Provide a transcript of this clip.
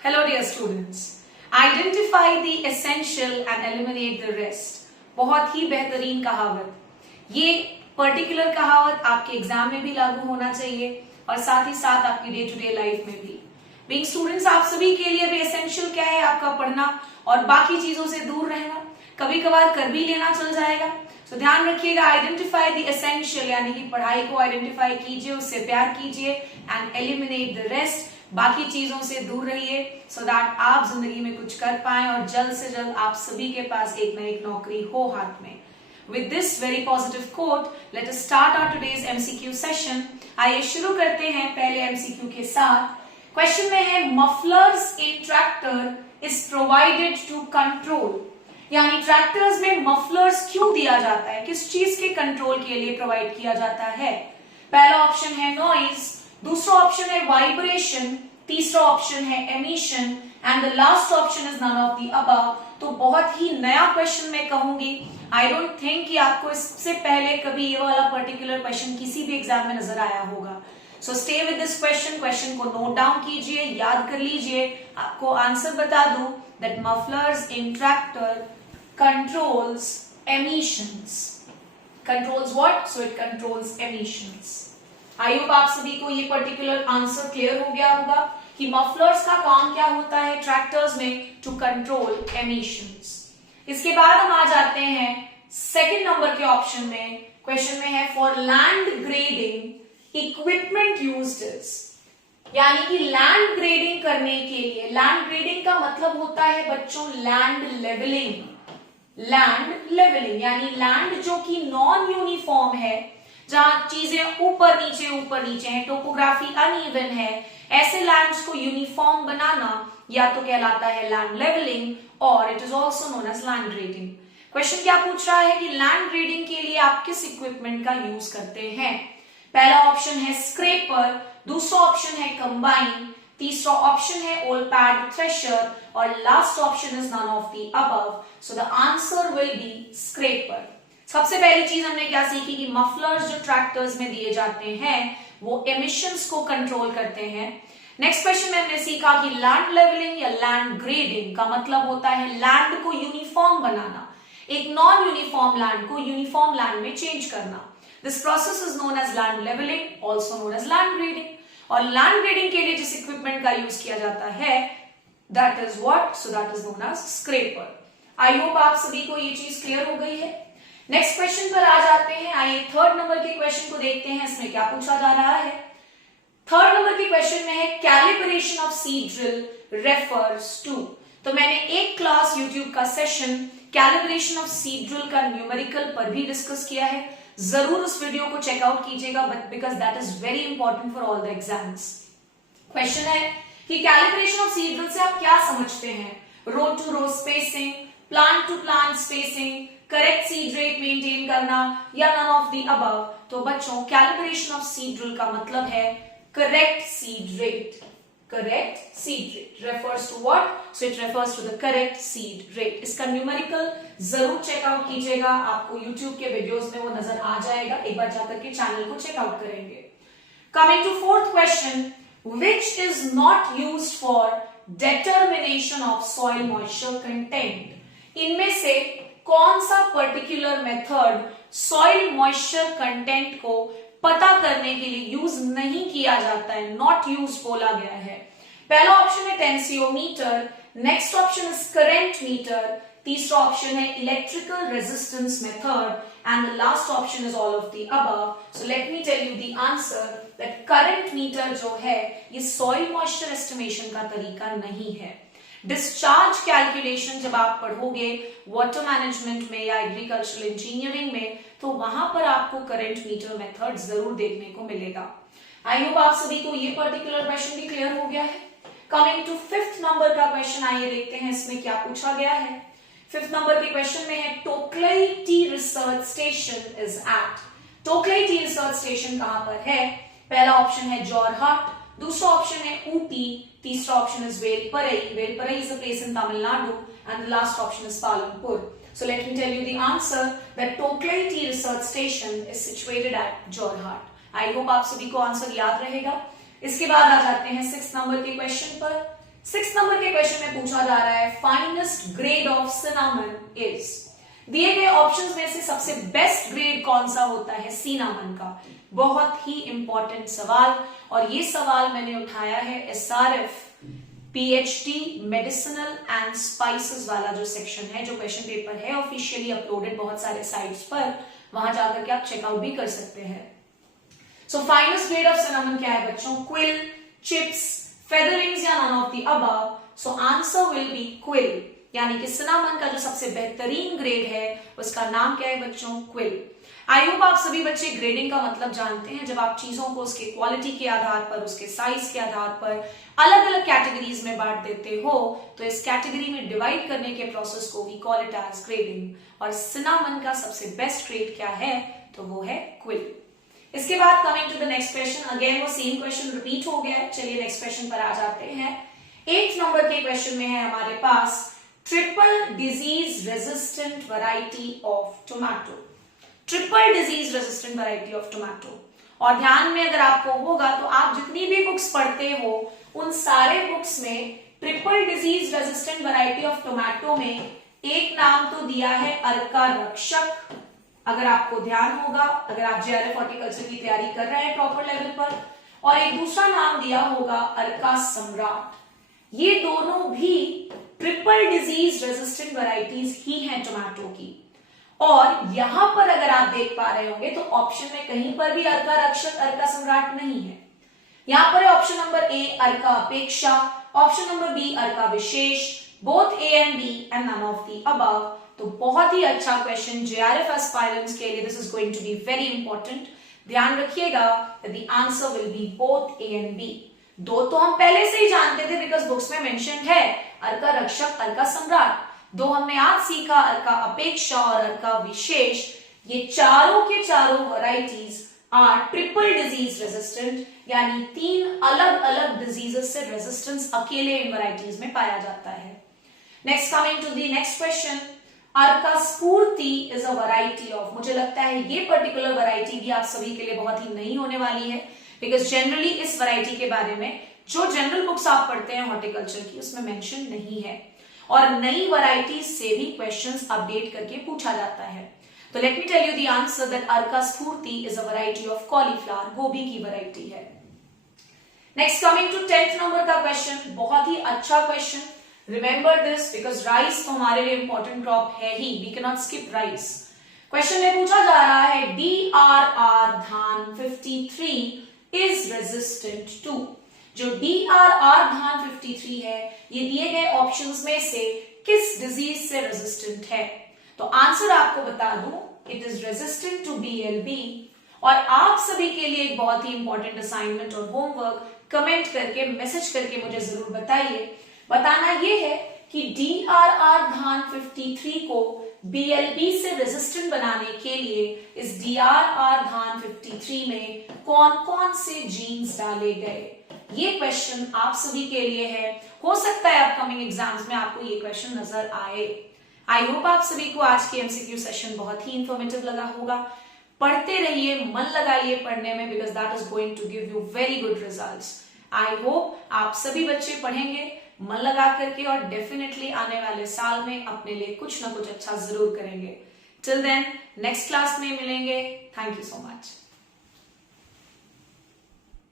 Hello dear students. Identify the essential and eliminate the rest. बहुत ही बेहतरीन कहावत. ये पर्टिकुलर कहावत आपके एग्जाम में भी लागू होना चाहिए और साथ ही साथ आपकी डे टू डे लाइफ में भी. बीइंग स्टूडेंट्स आप सभी के लिए भी एसेंशियल क्या है? आपका पढ़ना और बाकी चीजों से दूर रहना. कभी कभार कर भी लेना चल जाएगा. तो ध्यान रखिएगा, आइडेंटिफाई द एसेंशियल यानी कि पढ़ाई को आइडेंटिफाई कीजिए, उससे प्यार कीजिए एंड एलिमिनेट द रेस्ट. बाकी चीजों से दूर रहिए सो दैट आप जिंदगी में कुछ कर पाएं और जल्द से जल्द आप सभी के पास एक न एक नौकरी हो हाथ में. With this very positive quote, let us start our today's MCQ session. आइए शुरू करते हैं पहले MCQ के साथ. क्वेश्चन में है mufflers in tractor is provided to control. यानी ट्रैक्टर्स में मफलर्स क्यों दिया जाता है, किस चीज के कंट्रोल के लिए प्रोवाइड किया जाता है? पहला ऑप्शन है नॉइज, दूसरा ऑप्शन है वाइब्रेशन, तीसरा ऑप्शन है emission and the last option is none of the above. तो बहुत ही नया क्वेश्चन मैं कहूंगी. आई डोंट थिंक कि आपको इससे पहले कभी ये वाला पर्टिकुलर क्वेश्चन किसी भी एग्जाम में नजर आया होगा. So stay with this question को नोट डाउन कीजिए, याद कर लीजिए. आपको आंसर बता दूं that mufflers in tractor controls emissions. Controls what? So it controls emissions. I hope आप सभी को ये पर्टिकुलर आंसर क्लियर हो गया होगा कि मफलर्स का काम क्या होता है ट्रैक्टर्स में, टू कंट्रोल एमिशंस. इसके बाद हम आ जाते हैं सेकंड नंबर के ऑप्शन में. क्वेश्चन में है for land grading equipment used is. यानी कि लैंड ग्रेडिंग करने के लिए, लैंड ग्रेडिंग का मतलब होता है बच्चों लैंड लेवलिंग. लैंड लेवलिंग यानी लैंड जो कि नॉन यूनिफॉर्म है, जहां चीजें ऊपर नीचे हैं, टोपोग्राफी अनइवन है, ऐसे लैंड्स को यूनिफॉर्म बनाना या तो कहलाता है लैंड लेवलिंग और it is also known as land grading. Question क्या पूछ रहा है कि लैंड ग्रेडिंग के लिए आप किस इक्विपमेंट का यूज करते हैं? पहला ऑप्शन है स्क्रेपर, दूसरा ऑप्शन है कंबाइन, तीसरा ऑप्शन है ओल पैड थ्रेशर और last option is none of the above. So the answer will B scraper. सबसे पहली चीज हमने क्या सीखी कि मफलर्स जो ट्रैक्टर्स में दिए जाते हैं वो एमिशंस को कंट्रोल करते हैं. नेक्स्ट क्वेश्चन में हमने सीखा कि लैंड लेवलिंग या लैंड ग्रेडिंग का मतलब होता है लैंड को यूनिफॉर्म बनाना, एक नॉन यूनिफॉर्म लैंड को यूनिफॉर्म लैंड में चेंज करना. This process is known as land levelling, also known as land grading. और लैंड ग्रेडिंग के लिए जिस इक्विपमेंट का यूज किया जाता है that is what? So that is known as scraper. I hope आप सभी को ये चीज क्लियर हो गई है. नेक्स्ट क्वेश्चन पर आ जाते हैं. आइए थर्ड नंबर के क्वेश्चन को देखते हैं, इसमें क्या पूछा जा रहा है. थर्ड नंबर के क्वेश्चन में है calibration of seed drill refers to. तो मैंने एक क्लास यूट्यूब का session calibration of seed drill का न्यूमेरिकल पर भी डिस्कस किया है. जरूर उस वीडियो को चेकआउट कीजिएगा because that is very important for all the exams. Question है कि कैलिब्रेशन ऑफ सीड ड्रिल से आप क्या समझते हैं? Row to row spacing, plant to plant spacing, correct seed rate maintain करना या नन ऑफ द अबव. तो बच्चों कैलिब्रेशन ऑफ सीड ड्रिल का मतलब है correct seed rate. Correct seed rate refers to what? So it refers to the correct seed rate. इसका numerical जरूर checkout कीजिएगा, आपको YouTube के वीडियोस में वो नजर आ जाएगा. एक बार जाकर के चैनल को चेकआउट करेंगे. Coming to fourth question, which is not used for determination of soil moisture content? इनमें से कौन सा particular method soil moisture content को पता करने के लिए यूज नहीं किया जाता है? नॉट यूज बोला गया है. पहला ऑप्शन है tensiometer, next option is current meter, तीसरा ऑप्शन है electrical resistance method and the last option is all of the above. So let me tell you the answer that current meter जो है ये सॉइल मॉइस्चर एस्टिमेशन का तरीका नहीं है. Discharge calculation जब आप पढ़ोगे वाटर मैनेजमेंट में या एग्रीकल्चरल इंजीनियरिंग में तो वहां पर आपको करंट मीटर मेथड जरूर देखने को मिलेगा. आई होप आप सभी को ये पर्टिकुलर क्वेश्चन भी क्लियर हो गया है. कमिंग टू फिफ्थ नंबर का क्वेश्चन, आइए देखते हैं इसमें क्या पूछा गया है. फिफ्थ नंबर के क्वेश्चन में है Tocklai tea research station is at. Tocklai tea research station कहां पर है? पहला ऑप्शन है जोरहाट, दूसरा ऑप्शन है ऊटी, तीसरा option is Valparai. Valparai is a place in Tamil Nadu and the last option is Palampur. So let me tell you the answer that Toklai Tea Research Station is situated at Jorhat. I hope आप सभी को answer याद रहेगा. इसके बाद आ जाते हैं सिक्स नंबर के क्वेश्चन पर. 6 नंबर के क्वेश्चन में पूछा जा रहा है finest grade of cinnamon is. दिए गए ऑप्शंस में से सबसे बेस्ट ग्रेड कौन सा होता है सिनामन का। बहुत ही इंपॉर्टेंट सवाल, और ये सवाल मैंने उठाया है SRF PhD medicinal and spices वाला जो सेक्शन है, जो क्वेश्चन पेपर है ऑफिशियली अपलोडेड बहुत सारे साइट्स पर, वहां जाकर के आप चेकआउट भी कर सकते हैं। So finest grade of cinnamon क्या है बच्चों? क्विल, चिप्स, फेदरिंग्स या none of the above. So answer will be quill, यानी कि सिनामन का जो सबसे बेहतरीन ग्रेड है उसका नाम क्या है बच्चों? क्विल। आई होप आप सभी बच्चे ग्रेडिंग का मतलब जानते हैं। जब आप चीजों को उसके क्वालिटी के आधार पर, उसके साइज के आधार पर अलग अलग कैटेगरीज में बांट देते हो, तो इस कैटेगरी में डिवाइड करने के प्रोसेस को we call it as grading. और सिनामन का सबसे बेस्ट ग्रेड क्या है? तो वो है क्विल। इसके बाद coming to the next question, again वो सेम क्वेश्चन रिपीट हो गया है। चलिए नेक्स्ट क्वेश्चन पर आ जाते हैं। 8 नंबर के क्वेश्चन में है हमारे पास triple disease resistant variety of tomato. Triple disease resistant variety of tomato. और ध्यान में अगर आपको होगा तो आप जितनी भी बुक्स पढ़ते हो उन सारे बुक्स में triple disease resistant variety of tomato में एक नाम तो दिया है अर्का रक्षक, अगर आपको ध्यान होगा, अगर आप JRF हॉर्टिकल्चर की तैयारी कर रहे हैं प्रॉपर लेवल पर, और एक दूसरा नाम दिया होगा अर्का सम्राट। ये दोनों भी ट्रिपल डिजीज रेजिस्टेंट वैरायटीज ही हैं टोमेटो की। और यहां पर अगर आप देख पा रहे होंगे तो ऑप्शन में कहीं पर भी अर्का रक्षक, अर्का सम्राट नहीं है। यहां पर है option number A Arka Apeksha, option number B Arka Vishesh, both A and B and none of the above। तो बहुत ही अच्छा क्वेश्चन JRF एस्पायरेंट्स के लिए, this is going to be very important. ध्यान रखिएगा the answer will be both A and B। दो तो हम पहले से ही जानते थे बिकॉज बुक्स में मेंशन्ड है, अर्का रक्षक, अर्का सम्राट। दो हमने आज सीखा, अर्का अपेक्षा और अर्का विशेष। ये चारों के चारों varieties R triple disease resistant, यानी 3 अलग अलग डिजीजेस से रेजिस्टेंस अकेले इन वैरायटीज में पाया जाता है। Next coming to the next question, Arka Spoorthi is a variety of. मुझे लगता है ये पर्टिकुलर वैरायटी भी आप सभी के लिए बहुत ही नई होने वाली है, बिकॉज जनरली इस वैरायटी के बारे में जो जनरल बुक्स आप पढ़ते हैं हॉर्टिकल्चर की उसमें मेंशन नहीं है, और नई वैरायटी से भी क्वेश्चंस अपडेट करके पूछा जाता है। तो let me tell you the answer that Arka Spoorthi is a variety of cauliflower, गोभी की वैरायटी है। Next coming to 10th number का क्वेश्चन, बहुत ही अच्छा question. Remember this because rice तो हमारे लिए इंपॉर्टेंट क्रॉप है ही, we can not skip rice. Question में पूछा जा रहा है DRR धान 53 इज रेजिस्टेंट टू। जो DRR धान 53 है ये दिए गए ऑप्शंस में से किस डिजीज से रेजिस्टेंट है? तो आंसर आपको बता दूं, it is resistant to BLB। और आप सभी के लिए एक बहुत ही इंपॉर्टेंट असाइनमेंट और होमवर्क, कमेंट करके, मैसेज करके मुझे जरूर बताइए। बताना ये है कि DRR धान 53 को BLB से रेजिस्टेंट बनाने के लिए इस DRR धान 53 में कौन कौन से जीन्स डाले गए? ये क्वेश्चन आप सभी के लिए है। हो सकता है अपकमिंग एग्जाम्स में आपको ये क्वेश्चन नजर आए। आई होप आप सभी को आज की MCQ सेशन बहुत ही इंफॉर्मेटिव लगा होगा। पढ़ते रहिए, मन लगाइए पढ़ने में, because that is going to give you very good results. I hope आप सभी बच्चे पढ़ेंगे मन लगा करके, और डेफिनेटली आने वाले साल में अपने लिए कुछ ना कुछ अच्छा जरूर करेंगे। टिल देन नेक्स्ट क्लास में मिलेंगे। Thank you so much.